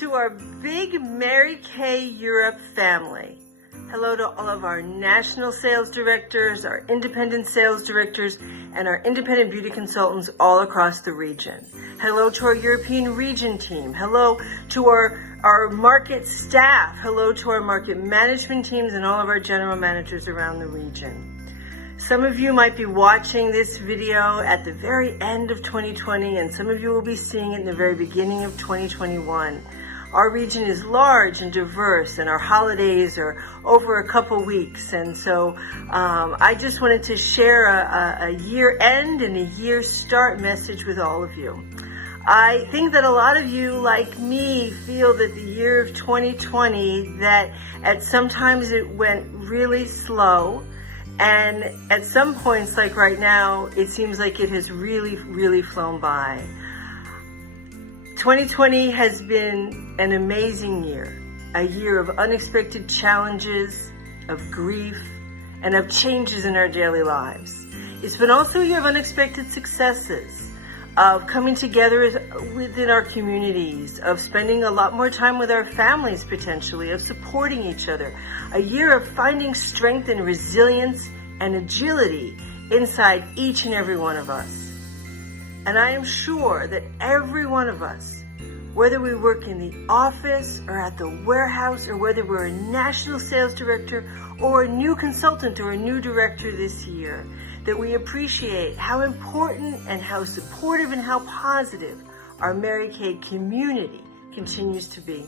to our big Mary Kay Europe family. Hello to all of our national sales directors, our independent sales directors, and our independent beauty consultants all across the region. Hello to our European region team. Hello to our market staff. Hello to our market management teams and all of our general managers around the region. Some of you might be watching this video at the very end of 2020, and some of you will be seeing it in the very beginning of 2021. Our region is large and diverse, and our holidays are over a couple weeks, and so I just wanted to share a year end and a year start message with all of you. I think that a lot of you, like me, feel that the year of 2020, that at sometimes it went really slow, and at some points, like right now, it seems like it has really flown by. 2020 has been an amazing year, a year of unexpected challenges, of grief, and of changes in our daily lives. It's been also a year of unexpected successes, of coming together within our communities, of spending a lot more time with our families potentially, of supporting each other. A year of finding strength and resilience and agility inside each and every one of us. And I am sure that every one of us, whether we work in the office or at the warehouse, or whether we're a national sales director or a new consultant or a new director this year, that we appreciate how important and how supportive and how positive our Mary Kay community continues to be.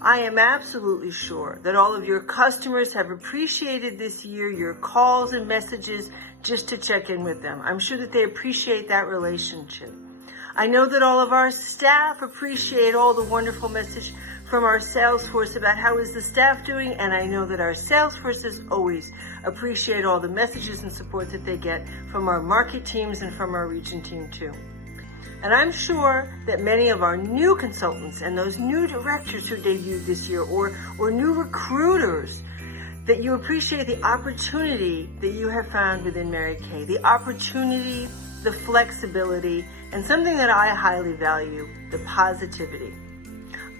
I am absolutely sure that all of your customers have appreciated this year your calls and messages just to check in with them. I'm sure that they appreciate that relationship. I know that all of our staff appreciate all the wonderful message from our sales force about how is the staff doing, and I know that our sales forces always appreciate all the messages and support that they get from our market teams and from our region team too. And I'm sure that many of our new consultants and those new directors who debuted this year, or new recruiters, that you appreciate the opportunity that you have found within Mary Kay, the opportunity, the flexibility, and something that I highly value, the positivity.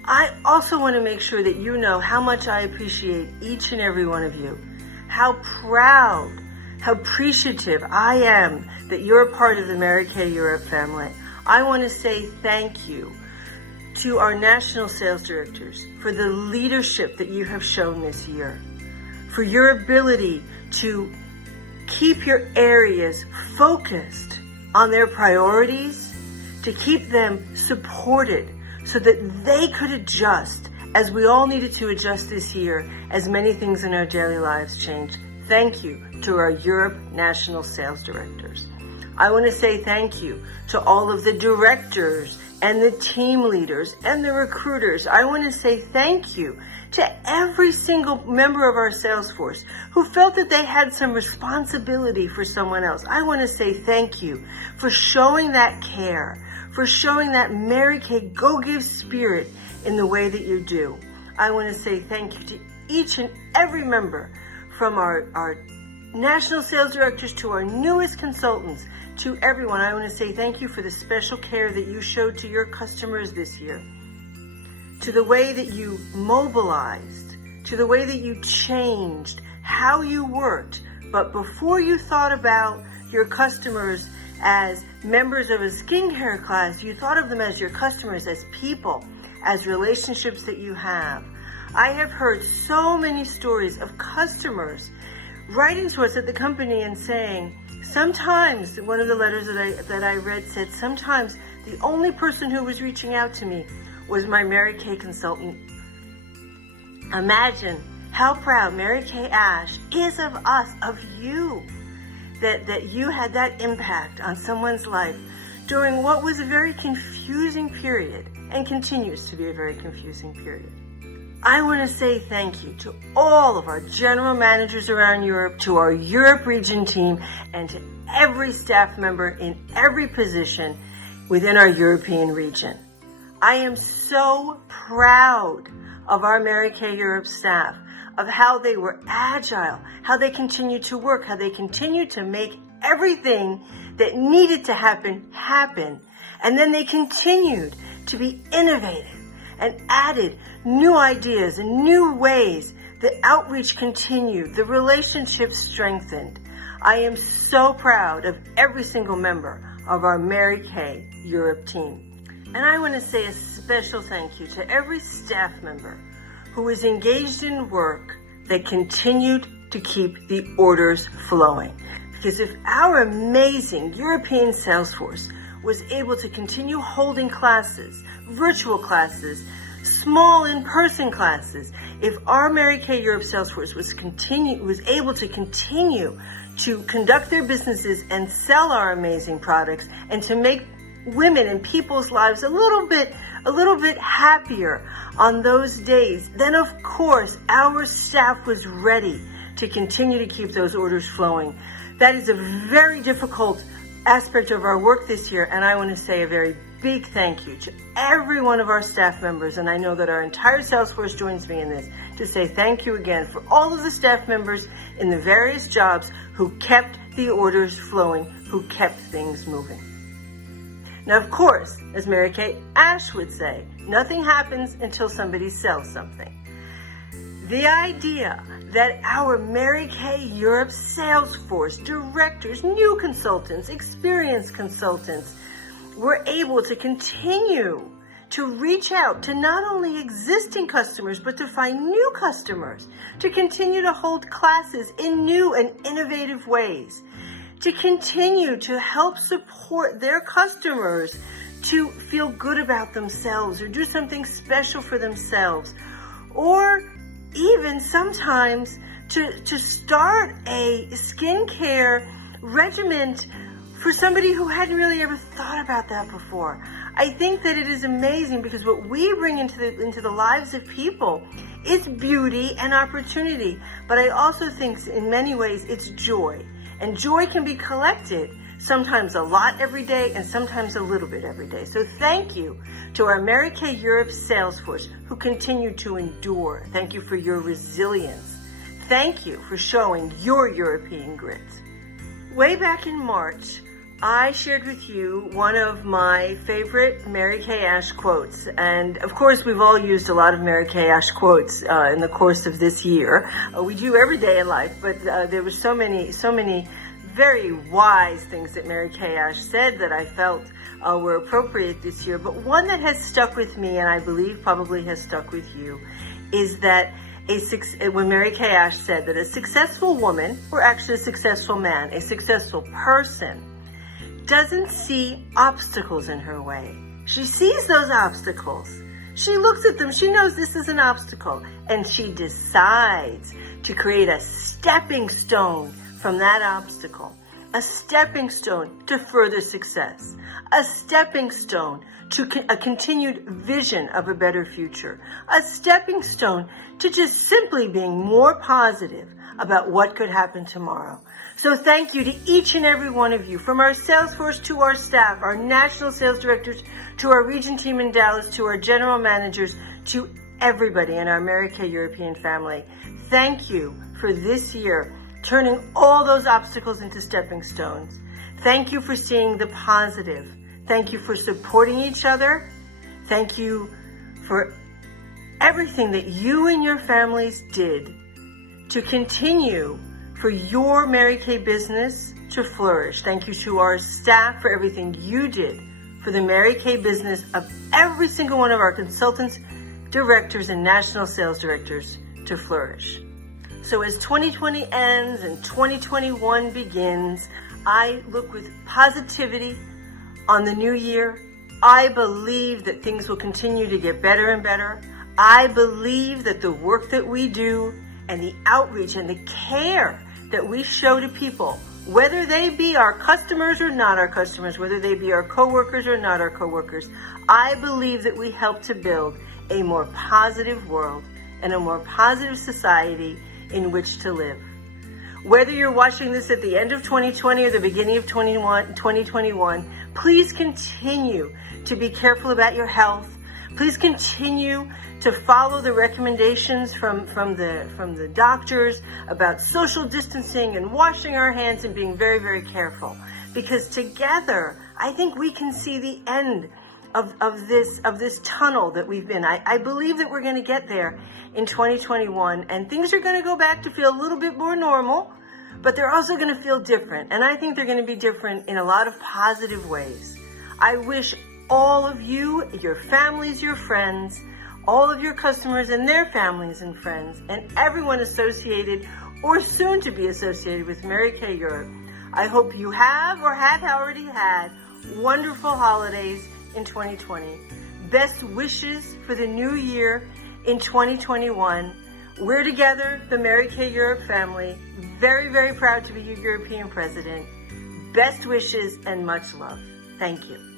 I also want to make sure that you know how much I appreciate each and every one of you, how proud, how appreciative I am that you're a part of the Mary Kay Europe family. I want to say thank you to our national sales directors for the leadership that you have shown this year, for your ability to keep your areas focused on their priorities, to keep them supported so that they could adjust as we all needed to adjust this year as many things in our daily lives changed. Thank you to our Europe national sales directors. I want to say thank you to all of the directors and the team leaders and the recruiters. I want to say thank you to every single member of our sales force who felt that they had some responsibility for someone else. I want to say thank you for showing that care, for showing that Mary Kay go-give spirit in the way that you do. I want to say thank you to each and every member, from our national sales directors to our newest consultants, to everyone. I want to say thank you for the special care that you showed to your customers this year, to the way that you mobilized, to the way that you changed how you worked. But before you thought about your customers as members of a skincare class, you thought of them as your customers, as people, as relationships that you have. I have heard so many stories of customers writing to us at the company and saying, sometimes, one of the letters that I read said, sometimes the only person who was reaching out to me was my Mary Kay consultant. Imagine how proud Mary Kay Ash is of us, of you, that you had that impact on someone's life during what was a very confusing period and continues to be a very confusing period. I want to say thank you to all of our general managers around Europe, to our Europe region team, and to every staff member in every position within our European region. I am so proud of our Mary Kay Europe staff, of how they were agile, how they continued to work, how they continued to make everything that needed to happen, and then they continued to be innovative and added new ideas and new ways. The outreach continued, the relationship strengthened. I am so proud of every single member of our Mary Kay Europe team. And I want to say a special thank you to every staff member who was engaged in work that continued to keep the orders flowing. Because if our amazing European sales force was able to continue holding classes, virtual classes, small in-person classes, if our Mary Kay Europe sales force was able to continue to conduct their businesses and sell our amazing products and to make women and people's lives a little bit happier on those days, then of course our staff was ready to continue to keep those orders flowing. That is a very difficult aspect of our work this year, and I want to say a very big thank you to every one of our staff members, and I know that our entire sales force joins me in this, to say thank you again for all of the staff members in the various jobs who kept the orders flowing, who kept things moving. Now, of course, as Mary Kay Ash would say, nothing happens until somebody sells something. The idea that our Mary Kay Europe sales force, directors, new consultants, experienced consultants, were able to continue to reach out to not only existing customers, but to find new customers, to continue to hold classes in new and innovative ways, to continue to help support their customers to feel good about themselves or do something special for themselves, or even sometimes to start a skincare regimen for somebody who hadn't really ever thought about that before. I think that it is amazing because what we bring into the lives of people is beauty and opportunity, but I also think in many ways it's joy. And joy can be collected, sometimes a lot every day and sometimes a little bit every day. So thank you to our Mary Kay Europe sales force who continue to endure. Thank you for your resilience. Thank you for showing your European grit. Way back in March, I shared with you one of my favorite Mary Kay Ash quotes. And of course, we've all used a lot of Mary Kay Ash quotes in the course of this year. We do every day in life, but there were so many very wise things that Mary Kay Ash said that I felt were appropriate this year. But one that has stuck with me, and I believe probably has stuck with you, is that when Mary Kay Ash said that a successful woman, or actually a successful man, a successful person, doesn't see obstacles in her way. She sees those obstacles. She looks at them. She knows this is an obstacle. And she decides to create a stepping stone from that obstacle. A stepping stone to further success. A stepping stone to a continued vision of a better future. A stepping stone to just simply being more positive about what could happen tomorrow. So thank you to each and every one of you, from our sales force to our staff, our national sales directors, to our region team in Dallas, to our general managers, to everybody in our Mary Kay European family. Thank you for this year, turning all those obstacles into stepping stones. Thank you for seeing the positive. Thank you for supporting each other. Thank you for everything that you and your families did to continue for your Mary Kay business to flourish. Thank you to our staff for everything you did for the Mary Kay business of every single one of our consultants, directors, and national sales directors to flourish. So as 2020 ends and 2021 begins, I look with positivity on the new year. I believe that things will continue to get better and better. I believe that the work that we do and the outreach and the care that we show to people, whether they be our customers or not our customers, whether they be our coworkers or not our coworkers, I believe that we help to build a more positive world and a more positive society in which to live. Whether you're watching this at the end of 2020 or the beginning of 2021, please continue to be careful about your health. Please continue to follow the recommendations from the doctors about social distancing and washing our hands and being very, very careful. Because together, I think we can see the end of this tunnel that we've been. I believe that we're going to get there in 2021, and things are going to go back to feel a little bit more normal, but they're also going to feel different. And I think they're going to be different in a lot of positive ways. I wish all of you, your families, your friends, all of your customers and their families and friends, and everyone associated or soon to be associated with Mary Kay Europe, I hope you have or have already had wonderful holidays in 2020. Best wishes for the new year in 2021. We're together, the Mary Kay Europe family. Very, very proud to be your European president. Best wishes and much love. Thank you.